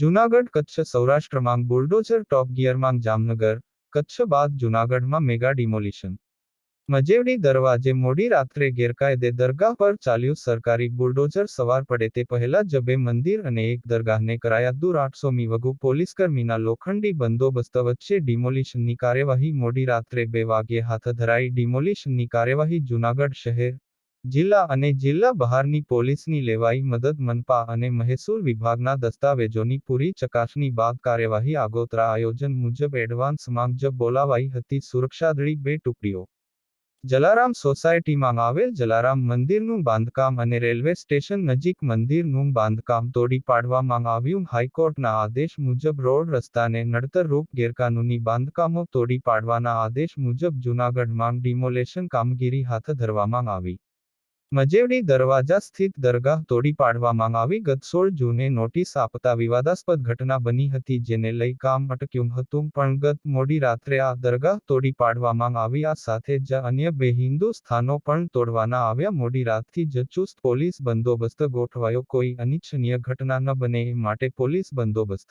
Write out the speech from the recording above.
જૂનાગઢ કચ્છ સૌરાષ્ટ્રમાં બુલડોઝર ટોપ ગિયરમાં જામનગર, કચ્છ બાદ જૂનાગઢમાં મેગા ડિમોલિશન. મજેવડી દરવાજે મોડી રાત્રે ગેરકાયદે દરગાહ પર ચાલ્યું સરકારી બુલડોઝર. સવાર પડે તે પહેલા જ બે મંદિર અને એક દરગાહને કરાયા દૂર. 800મી વધુ પોલીસકર્મીના લોખંડી બંદોબસ્ત વચ્ચે ડિમોલિશનની કાર્યવાહી મોડી રાત્રે 2 વાગ્યે હાથ ધરાઈ. ડિમોલિશનની કાર્યવાહી જૂનાગઢ શહેર, જિલ્લા અને જિલ્લા બહારની પોલીસની લેવાઈ મદદ. મનપા અને મહેસૂલ વિભાગના દસ્તાવેજોની પૂરી ચકાસણી બાદ કાર્યવાહી આગોતરા આયોજન મુજબ એડવાન્સમાં જ બોલાવાઈ હતી. સુરક્ષાદળી 2 ટુકડીઓ જલારામ સોસાયટીમાં આવેલ જલારામ મંદિરનું બાંધકામ અને રેલવે સ્ટેશન નજીક મંદિરનું બાંધકામ તોડી પાડવામાં આવ્યું. હાઈકોર્ટના આદેશ મુજબ રોડ રસ્તાને નડતરરૂપ ગેરકાનૂની બાંધકામો તોડી પાડવાના આદેશ મુજબ જૂનાગઢમાં ડિમોલેશન કામગીરી હાથ ધરવામાં આવી. મજેવડી દરવાજા સ્થિત દરગાહ તોડી પાડવામાં આવી. ગત 16 જૂને નોટિસ આપતા વિવાદાસ્પદ ઘટના બની હતી, જેને લઈ કામ અટક્યું હતું, પણ ગત મોડી રાત્રે આ દરગાહ તોડી પાડવામાં આવી. આ સાથે જ અન્ય 2 હિન્દુ સ્થાનો પણ તોડવાના આવ્યા. મોડી રાતથી જ ચુસ્ત પોલીસ બંદોબસ્ત ગોઠવાયો. કોઈ અનિચ્છનીય ઘટના ન બને એ માટે પોલીસ બંદોબસ્ત